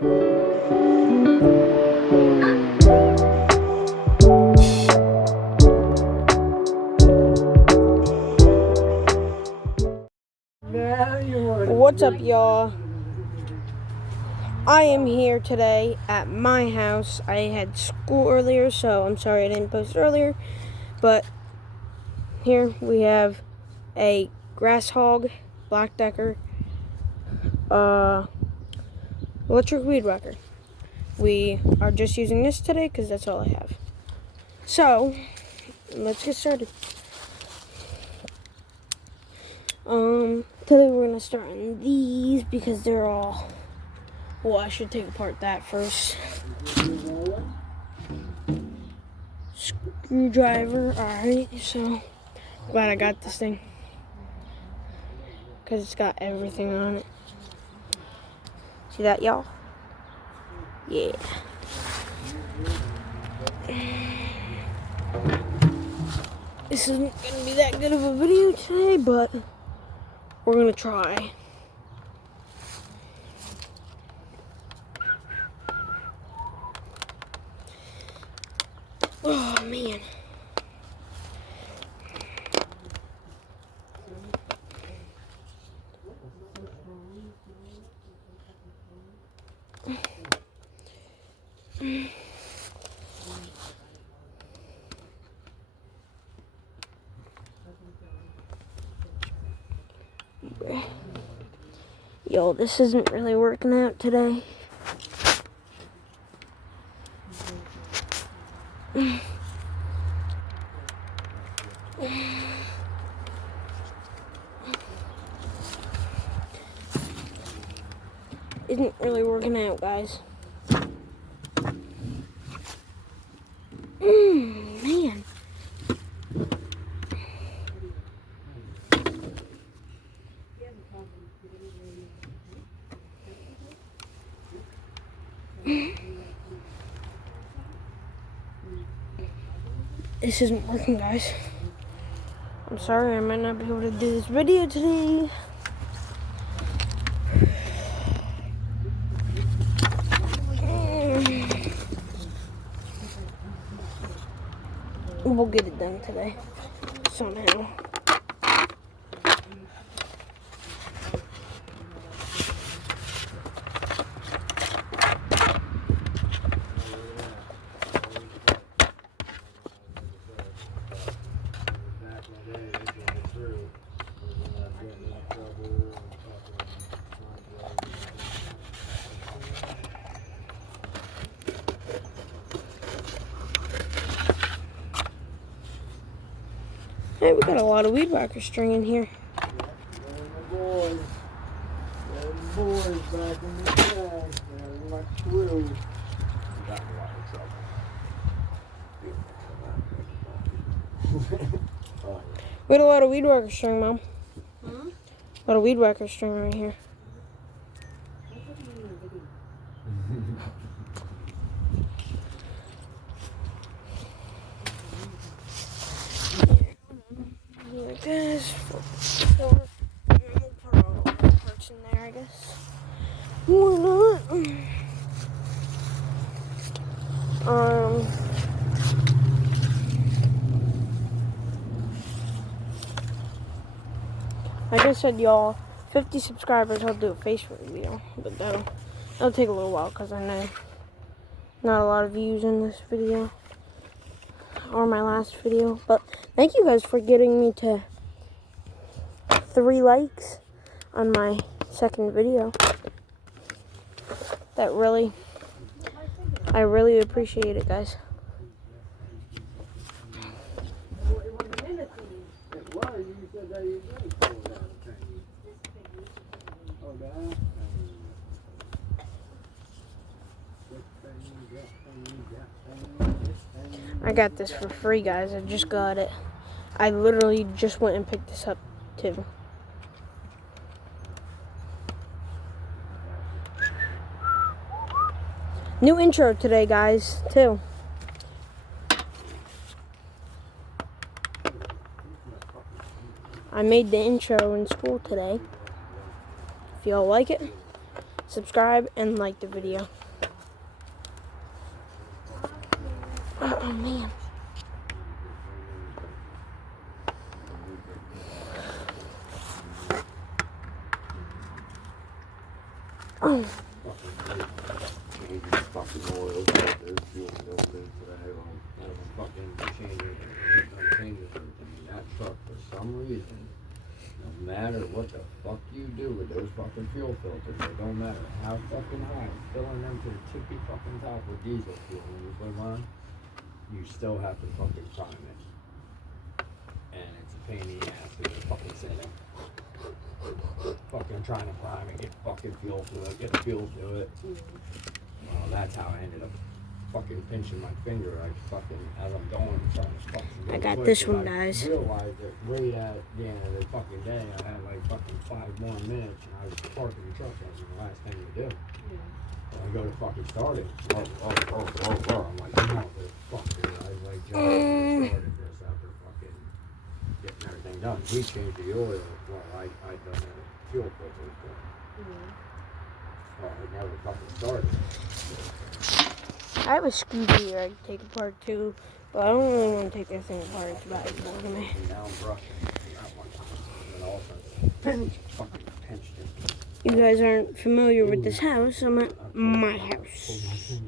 What's up, y'all? I am here today at my house. I had school earlier, so I'm sorry I didn't post earlier. But here we have a grass hog, black decker, electric weed whacker. We are just using this today because that's all I have. So let's get started. Today we're gonna start on these because they're all. Well, I should take apart that first. Screwdriver. Alright, so glad I got this thing because it's got everything on it. See that, y'all? Yeah. This isn't gonna be that good of a video today, but we're gonna try. Oh man. Yo, this isn't really working out today. Isn't really working out, guys. Man. This isn't working, guys. I'm sorry, I might not be able to do this video today. We'll get it done today, somehow. Hey, we got a lot of weed whacker string in here. Boys back in the bag. They're like screws. Got a lot of trouble. We got a lot of weed whacker string, Mom. A lot of weed whacker string right here. Like this. We'll put all the parts in there, I guess. Why not? Like I said, y'all, 50 subscribers, I'll do a Facebook video. But that'll take a little while because I know not a lot of views in this video. Or my last video. But thank you guys for getting me to 3 likes on my second video. I really appreciate it, guys. I got this for free, guys. I just got it. I literally just went and picked this up, too. New intro today, guys, too. I made the intro in school today. If y'all like it, subscribe, and like the video. Oh man. Oh. Fucking oil filters, fuel filters, fucking changes everything. That truck, for some reason, no matter what the fuck you do with those fucking fuel filters, it don't matter how fucking high, filling them to the tippy fucking top with diesel fuel when you put them on, you still have to fucking prime it. And it's a pain in the ass to the fucking setting. Fucking trying to prime it, get fucking fuel to it, get fuel to it. Well, that's how I ended up fucking pinching my finger. I fucking, as I'm going, trying to fucking go I got quick, this and one, guys. I realized that right at the end of the fucking day, I had like fucking 5 more minutes, and I was parking the truck. That was the last thing to do. And I go to fucking start it. I'm like, motherfucker. I was like, just started this after fucking getting everything done. We changed the oil. Well, I done the fuel filters, but it never fucking started. I have a scooter here I can take apart too, but I don't really want to take that thing apart. It's valuable to me. And now I'm brushing that one time. And also, fucking pinched it. You guys aren't familiar with this house. I'm at my house.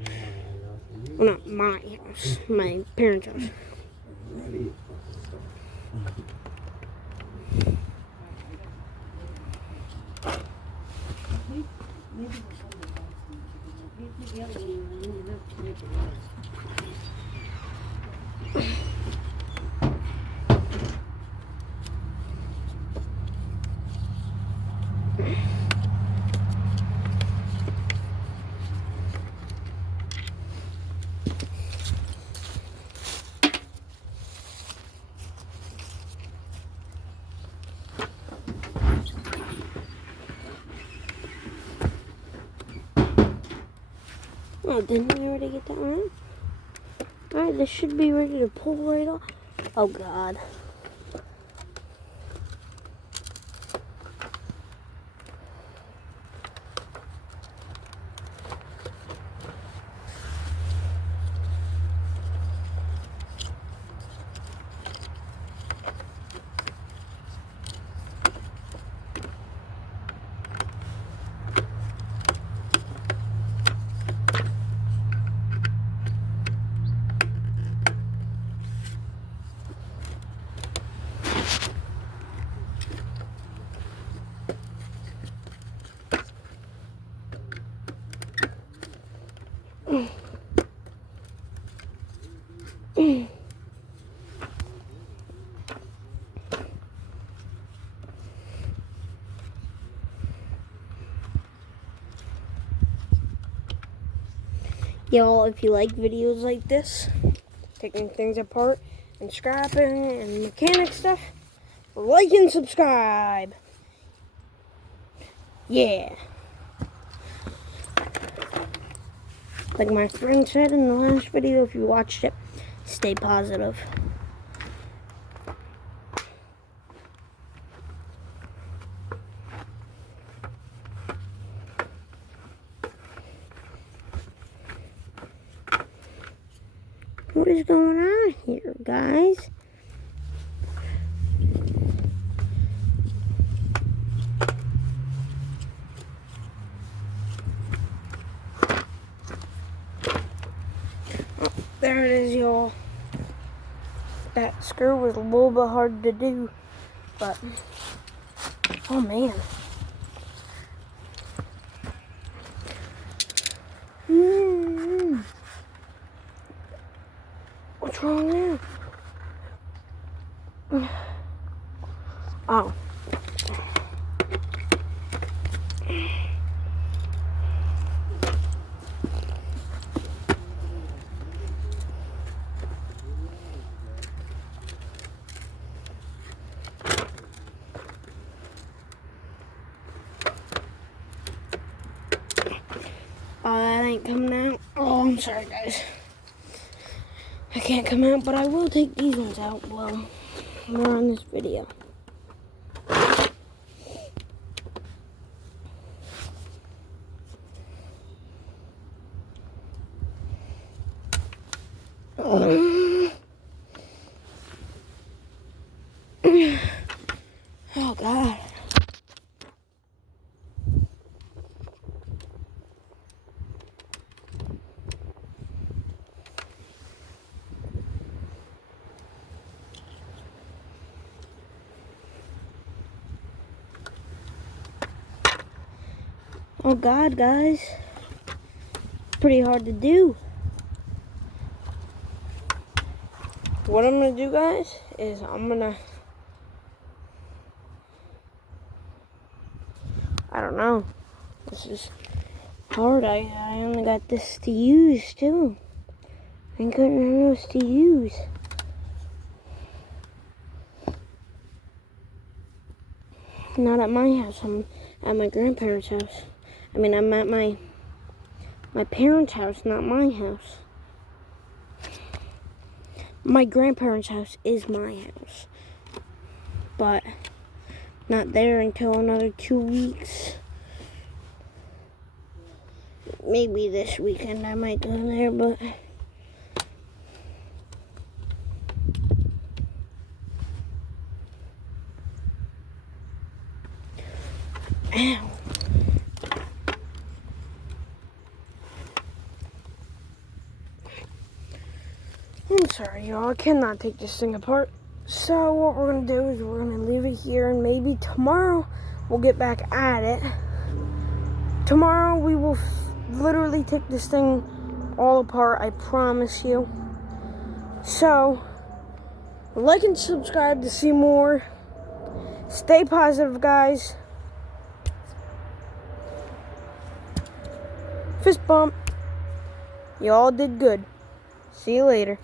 Well, not my house. My parents' house. Oh, didn't we already get that one? Alright, this should be ready to pull right off. Oh, God. Y'all, if you like videos like this, taking things apart and scrapping and mechanic stuff, like and subscribe. Yeah. Like my friend said in the last video, if you watched it, stay positive. What is going on here, guys? Oh, there it is, y'all. That screw was a little bit hard to do, but oh man. What's wrong now? Oh. That ain't coming out. Oh, I'm sorry, guys. I can't come out, but I will take these ones out while we're on this video. Oh, God. Oh, God, guys. Pretty hard to do. What I'm going to do, guys, is I'm going to... I don't know. This is hard. I only got this to use, too. I ain't got nothing else to use. Not at my house. I'm at my grandparents' house. I mean, I'm at my parents' house, not my house. My grandparents' house is my house. But not there until another 2 weeks. Maybe this weekend I might go there, but... Ow. I'm sorry, y'all. I cannot take this thing apart. So what we're going to do is we're going to leave it here, and maybe tomorrow we'll get back at it. Tomorrow we will literally take this thing all apart, I promise you. So, like and subscribe to see more. Stay positive, guys. Fist bump. Y'all did good. See you later.